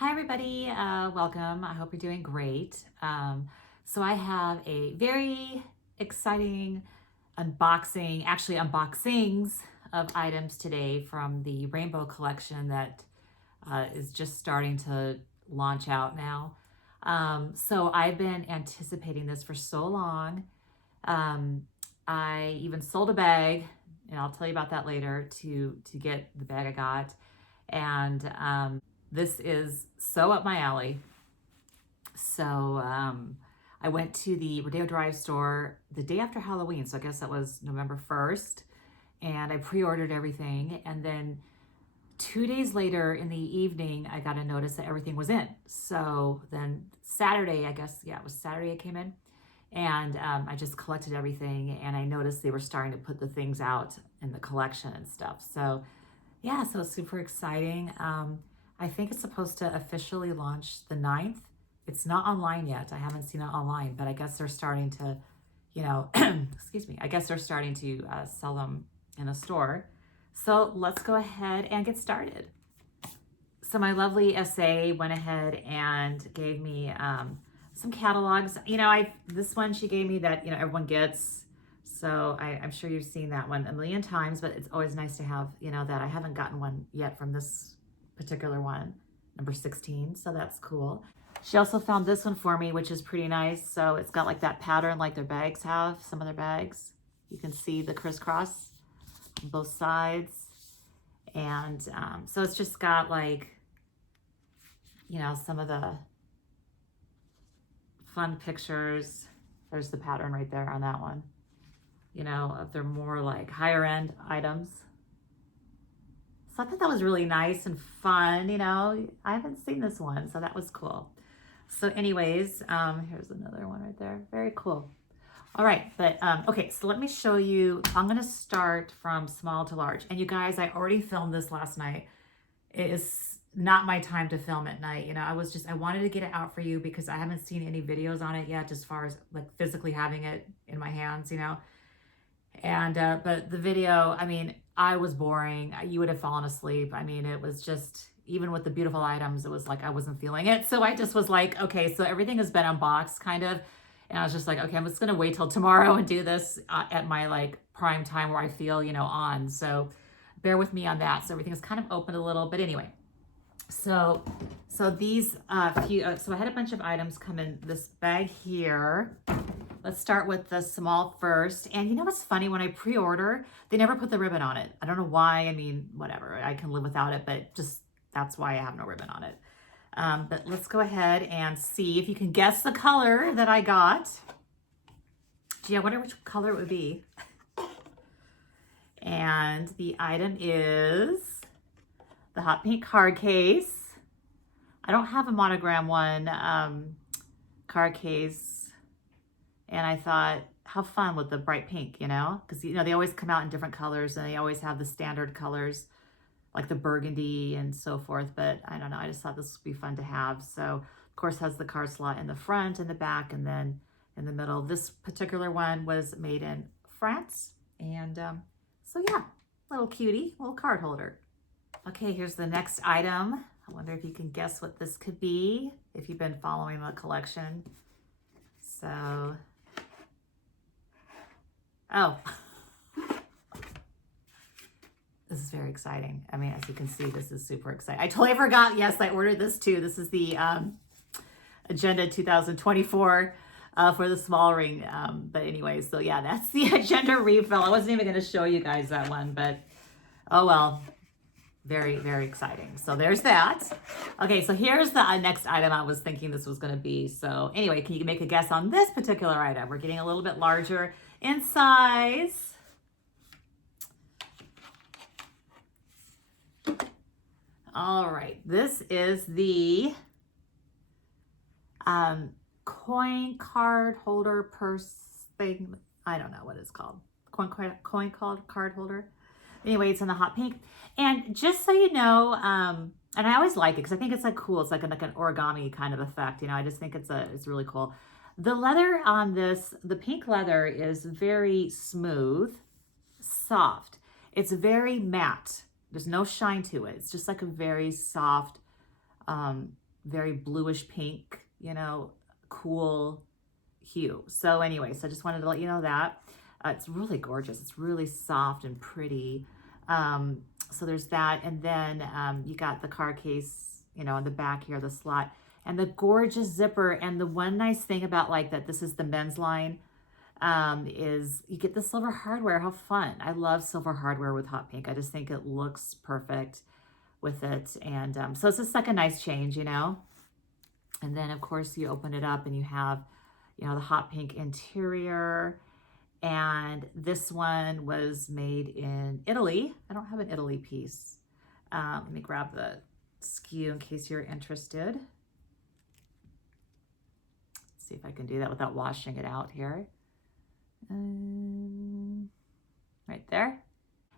Hi everybody, welcome. I hope you're doing great. So I have a very exciting unboxings of items today from the Rainbow collection that is just starting to launch out now. So I've been anticipating this for so long. I even sold a bag, and I'll tell you about that later, to get the bag I got. And this is so up my alley. So I went to the Rodeo Drive store the day after Halloween. So I guess that was November 1st. And I pre-ordered everything. And then 2 days later in the evening, I got a notice that everything was in. So then Saturday, I guess, yeah, it was Saturday it came in. And I just collected everything. And I noticed they were starting to put the things out in the collection and stuff. So yeah, so it's super exciting. I think it's supposed to officially launch the 9th. It's not online yet. I haven't seen it online, but I guess they're starting to, excuse me, I guess they're starting to sell them in a store. So let's go ahead and get started. So my lovely SA went ahead and gave me some catalogs. This one she gave me that, everyone gets. So I'm sure you've seen that one a million times, but it's always nice to have, that. I haven't gotten one yet from this particular one, number 16. So that's cool. She also found this one for me, which is pretty nice. So it's got like that pattern like their bags have, some of their bags. You can see the crisscross on both sides. And so it's just got like, some of the fun pictures. There's the pattern right there on that one. If they're more like higher end items. So I thought that was really nice and fun. I haven't seen this one, so that was cool. So anyways, here's another one right there. Very cool. All right, but okay, so let me show you. I'm gonna start from small to large. And you guys, I already filmed this last night. It is not my time to film at night. I wanted to get it out for you because I haven't seen any videos on it yet, as far as like physically having it in my hands, And, but the video, I was boring. You would have fallen asleep. It was just, even with the beautiful items, it was like, I wasn't feeling it. So I just was like, okay, so everything has been unboxed kind of. And I was just like, okay, I'm just going to wait till tomorrow and do this at my like prime time where I feel, on. So bear with me on that. So everything is kind of open a little, but anyway. So these so I had a bunch of items come in this bag here. Let's start with the small first. And you know what's funny? When I pre-order, they never put the ribbon on it. I don't know why. Whatever. I can live without it, but just that's why I have no ribbon on it. But let's go ahead and see if you can guess the color that I got. Gee, I wonder which color it would be. And the item is the hot pink card case. I don't have a monogram one card case. And I thought, how fun with the bright pink, because, they always come out in different colors and they always have the standard colors like the burgundy and so forth. But I don't know. I just thought this would be fun to have. So, of course, has the card slot in the front and the back and then in the middle. This particular one was made in France. And so, yeah, little cutie, little card holder. Okay, here's the next item. I wonder if you can guess what this could be if you've been following the collection. So... oh, this is very exciting. As you can see, this is super exciting. I totally forgot. Yes, I ordered this too. This is the Agenda 2024 for the small ring. But anyway, so yeah, that's the Agenda refill. I wasn't even going to show you guys that one, but oh well. Very, very exciting. So there's that. Okay, so here's the next item I was thinking this was going to be. So anyway, can you make a guess on this particular item? We're getting a little bit larger in size. All right, this is the coin card holder purse thing. I don't know what it's called. Coin card holder. Anyway, it's in the hot pink. And just so you know, and I always like it because I think it's like cool. It's like an origami kind of effect. I just think it's really cool. The leather on this, the pink leather is very smooth, soft. It's very matte. There's no shine to it. It's just like a very soft, very bluish pink, you know, cool hue. So anyway, so I just wanted to let you know that. It's really gorgeous. It's really soft and pretty. So there's that. And then you got the car case, you know, on the back here, the slot, and the gorgeous zipper. And the one nice thing about like that, this is the men's line, is you get the silver hardware. How fun. I love silver hardware with hot pink. I just think it looks perfect with it. And so it's just like a nice change, you know. And then of course you open it up and you have, you know, the hot pink interior. And this one was made in Italy. I don't have an Italy piece. Let me grab the SKU in case you're interested. Let's see if I can do that without washing it out here. Right there.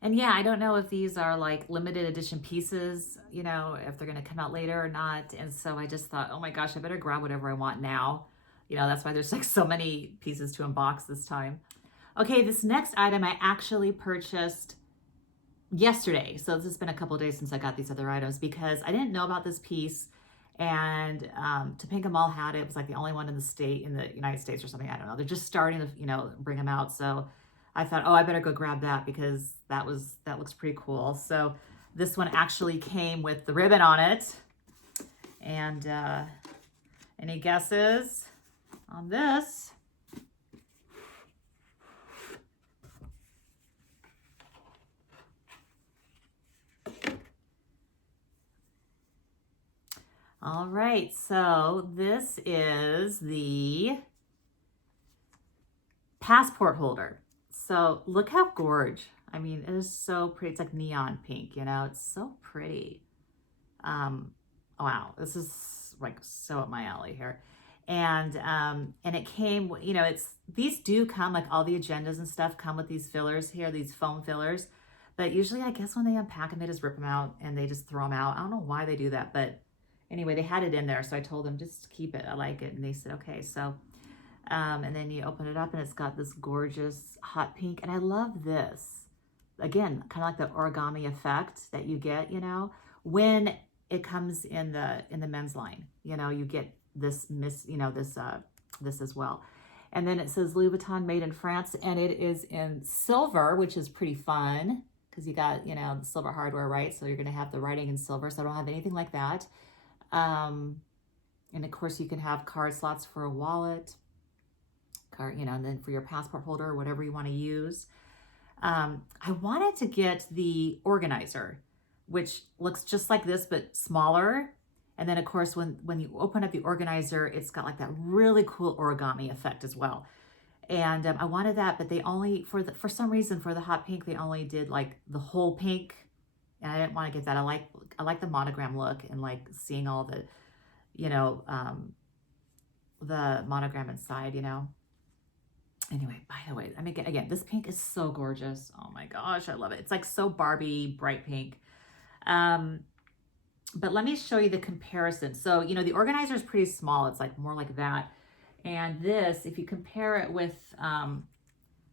And yeah, I don't know if these are like limited edition pieces, you know, if they're going to come out later or not. And so I just thought, oh my gosh, I better grab whatever I want now. You know, that's why there's like so many pieces to unbox this time. Okay, this next item I actually purchased yesterday. So this has been a couple of days since I got these other items because I didn't know about this piece. And Topanga Mall had it. It was like the only one in the United States or something. I don't know. They're just starting to, you know, bring them out. So I thought, oh, I better go grab that because that looks pretty cool. So this one actually came with the ribbon on it. And any guesses on this? All right, so this is the passport holder. So look how gorgeous. I mean, it is so pretty. It's like neon pink, you know, it's so pretty. Wow, this is like so up my alley here. And it came, you know, these do come, like all the agendas and stuff come with these fillers here, these foam fillers. But usually I guess when they unpack them, they just rip them out and they just throw them out. I don't know why they do that, but anyway, they had it in there. So I told them, just keep it. I like it. And they said, okay. So, and then you open it up and it's got this gorgeous hot pink. And I love this. Again, kind of like the origami effect that you get, you know, when it comes in the men's line, you know, you get this this as well. And then it says Louis Vuitton made in France, and it is in silver, which is pretty fun because you got, you know, the silver hardware, right? So you're going to have the writing in silver. So I don't have anything like that. And of course you can have card slots for a wallet, you know, and then for your passport holder or whatever you want to use. I wanted to get the organizer, which looks just like this, but smaller. And then of course, when you open up the organizer, it's got like that really cool origami effect as well. And I wanted that, but they only, for some reason, for the hot pink, they only did like the whole pink. And I didn't want to get that. I like the monogram look and like seeing all the, you know, the monogram inside, you know. Anyway, by the way, I mean, again, this pink is so gorgeous. Oh my gosh, I love it. It's like so Barbie, bright pink. But let me show you the comparison. So, you know, the organizer is pretty small. It's like more like that. And this, if you compare it with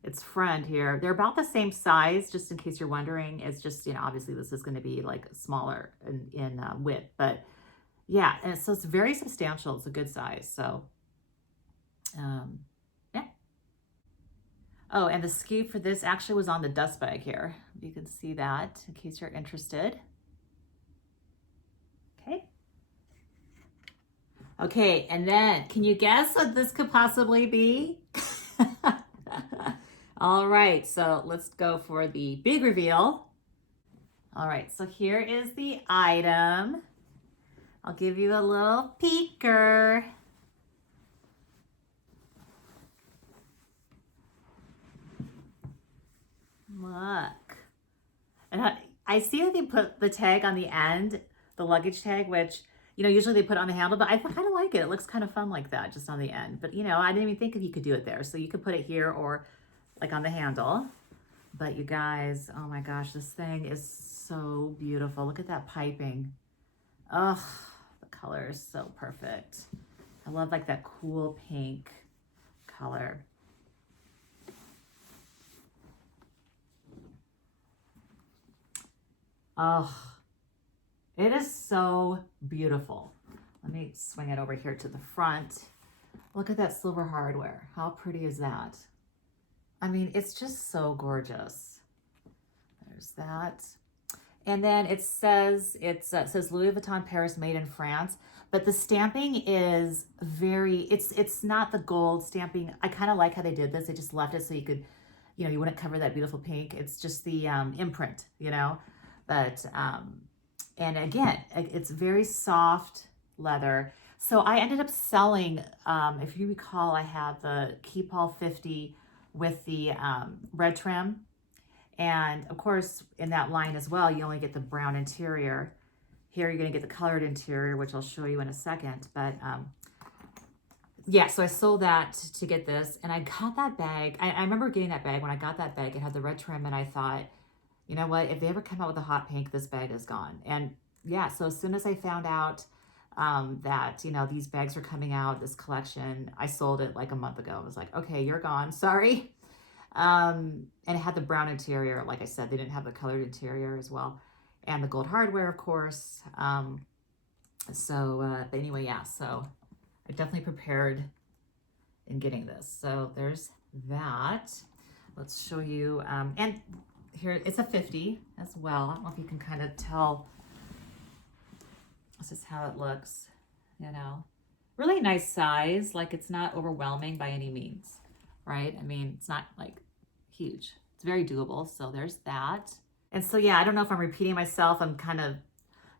its friend here, they're about the same size, just in case you're wondering. It's just, you know, obviously this is going to be like smaller in width, but yeah. And so it's very substantial. It's a good size. So, yeah. Oh, and the SKU for this actually was on the dust bag here. You can see that in case you're interested. Okay, and then can you guess what this could possibly be? All right, so let's go for the big reveal. All right, so here is the item. I'll give you a little peeker. Look. And I see that they put the tag on the end, the luggage tag, which, you know, usually they put it on the handle, but I kind of like it. It looks kind of fun like that, just on the end. But, you know, I didn't even think if you could do it there. So you could put it here or like on the handle. But you guys, oh my gosh, this thing is so beautiful. Look at that piping. Oh, the color is so perfect. I love like that cool pink color. Oh, it is so beautiful. Let me swing it over here to the front. Look at that silver hardware. How pretty is that? I mean, it's just so gorgeous. There's that. And then it says, says Louis Vuitton Paris, made in France, but the stamping is very, it's not the gold stamping. I kind of like how they did this. They just left it so you could, you know, you wouldn't cover that beautiful pink. It's just the imprint, you know, but, and again, it's very soft leather. So I ended up selling, if you recall, I have the Keepall 50 with the red trim. And of course, in that line as well, you only get the brown interior. Here you're going to get the colored interior, which I'll show you in a second. But yeah, so I sold that to get this. And I got that bag. I remember getting that bag. When I got that bag, it had the red trim. And I thought, you know what? If they ever come out with a hot pink, this bag is gone. And yeah, so as soon as I found out that, you know, these bags are coming out, this collection, I sold it like a month ago. I was like, okay, you're gone. Sorry. And it had the brown interior. Like I said, they didn't have the colored interior as well. And the gold hardware, of course. But anyway, yeah, so I definitely prepared in getting this. So there's that. Let's show you, and here, it's a 50 as well. I don't know if you can kind of tell. This is how it looks, you know. Really nice size. Like, it's not overwhelming by any means, right? I mean, it's not like huge. It's very doable. So there's that. And so, yeah, I don't know if I'm repeating myself. I'm kind of,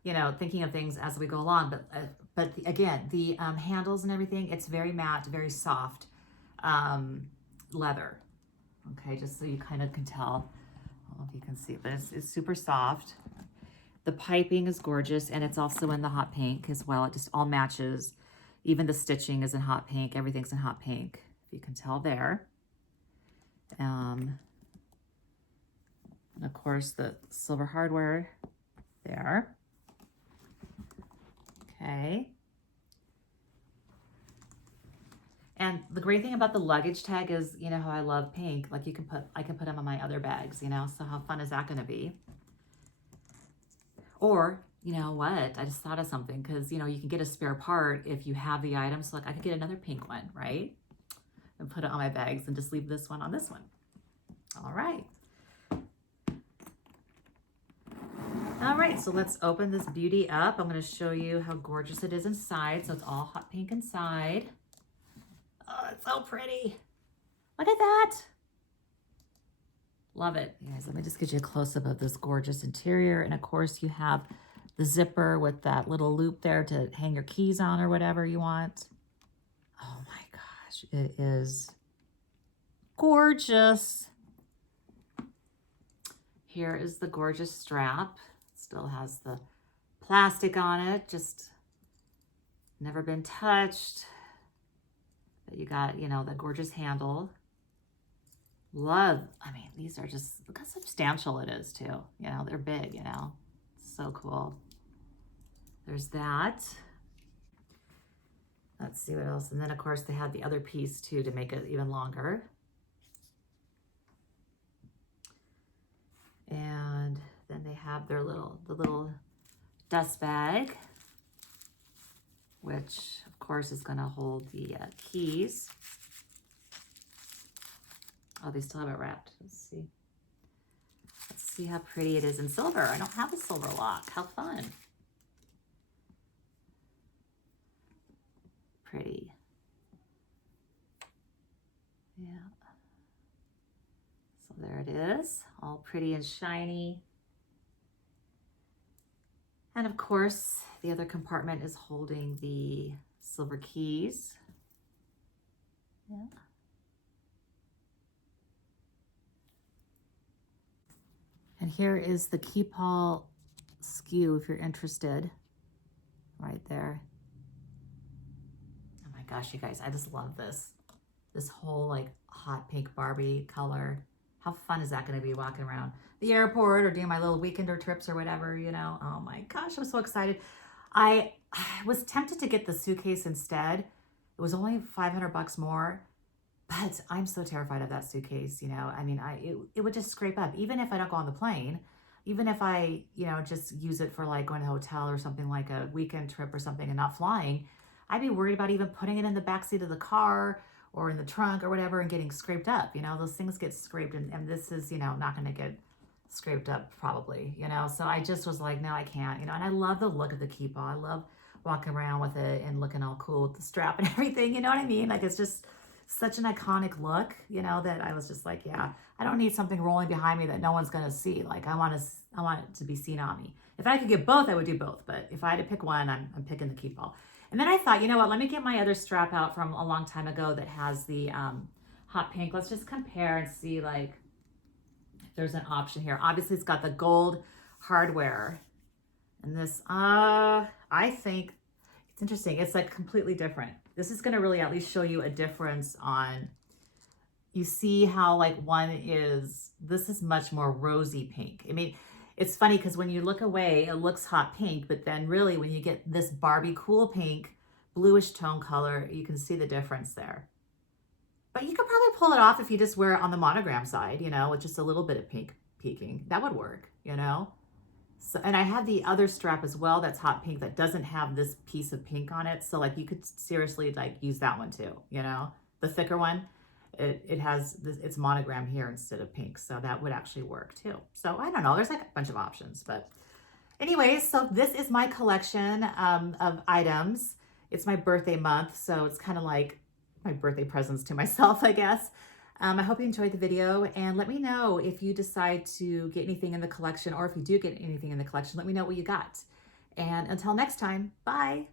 you know, thinking of things as we go along. Again, the handles and everything, it's very matte, very soft leather. Okay, just so you kind of can tell. I don't know if you can see, but it's super soft. The piping is gorgeous, and it's also in the hot pink as well. It just all matches. Even the stitching is in hot pink. Everything's in hot pink, if you can tell there. And of course, the silver hardware there. Okay. And the great thing about the luggage tag is, you know how I love pink. Like, I can put them on my other bags, you know. So how fun is that going to be? Or, you know what? I just thought of something, because, you know, you can get a spare part if you have the item. So like, I could get another pink one, right? And put it on my bags and just leave this one on this one. All right. All right, so let's open this beauty up. I'm going to show you how gorgeous it is inside. So it's all hot pink inside. Oh, it's so pretty. Look at that. Love it. You guys, let me just get you a close-up of this gorgeous interior. And of course, you have the zipper with that little loop there to hang your keys on or whatever you want. Oh my gosh, it is gorgeous. Here is the gorgeous strap. Still has the plastic on it, just never been touched. But you got, you know, the gorgeous handle. Love, I mean, these are just, look how substantial it is too. You know, they're big, you know, so cool. There's that. Let's see what else. And then of course they have the other piece too to make it even longer. And then they have their the little dust bag, which of course is going to hold the keys. Oh, they still have it wrapped. Let's see. Let's see how pretty it is in silver. I don't have a silver lock. How fun. Pretty. Yeah. So there it is. All pretty and shiny. And of course, the other compartment is holding the silver keys. Yeah. And here is the Keepall SKU if you're interested, right there. Oh my gosh, you guys, I just love this. This whole like hot pink Barbie color. How fun is that going to be walking around the airport or doing my little weekender trips or whatever, you know? Oh my gosh, I'm so excited. I was tempted to get the suitcase instead. It was only 500 bucks more. But I'm so terrified of that suitcase, you know. I mean, it would just scrape up. Even if I don't go on the plane, even if I, just use it for like going to a hotel or something like a weekend trip or something and not flying, I'd be worried about even putting it in the backseat of the car or in the trunk or whatever and getting scraped up. Those things get scraped, and this is, not going to get scraped up probably, So I just was like, no, I can't, and I love the look of the Keepall. I love walking around with it and looking all cool with the strap and everything, you know what I mean? Like, it's just such an iconic look, that I was just like, yeah, I don't need something rolling behind me that no one's going to see. Like, I want it to be seen on me. If I could get both, I would do both. But if I had to pick one, I'm picking the Keepall. And then I thought, you know what, let me get my other strap out from a long time ago that has the hot pink. Let's just compare and see, like, if there's an option here. Obviously, it's got the gold hardware. And this, I think it's interesting. It's like completely different. This is going to really at least show you a difference on, you see how like this is much more rosy pink. I mean, it's funny because when you look away, it looks hot pink, but then really when you get this Barbie cool pink, bluish tone color, you can see the difference there. But you could probably pull it off if you just wear it on the monogram side, with just a little bit of pink peeking. That would work, So, and I have the other strap as well that's hot pink that doesn't have this piece of pink on it. So like you could seriously like use that one too, the thicker one. It has its monogram here instead of pink. So that would actually work too. So I don't know, there's like a bunch of options, but anyways, so this is my collection of items. It's my birthday month. So it's kind of like my birthday presents to myself, I guess. I hope you enjoyed the video, and let me know if you decide to get anything in the collection, or if you do get anything in the collection, let me know what you got. And until next time, bye.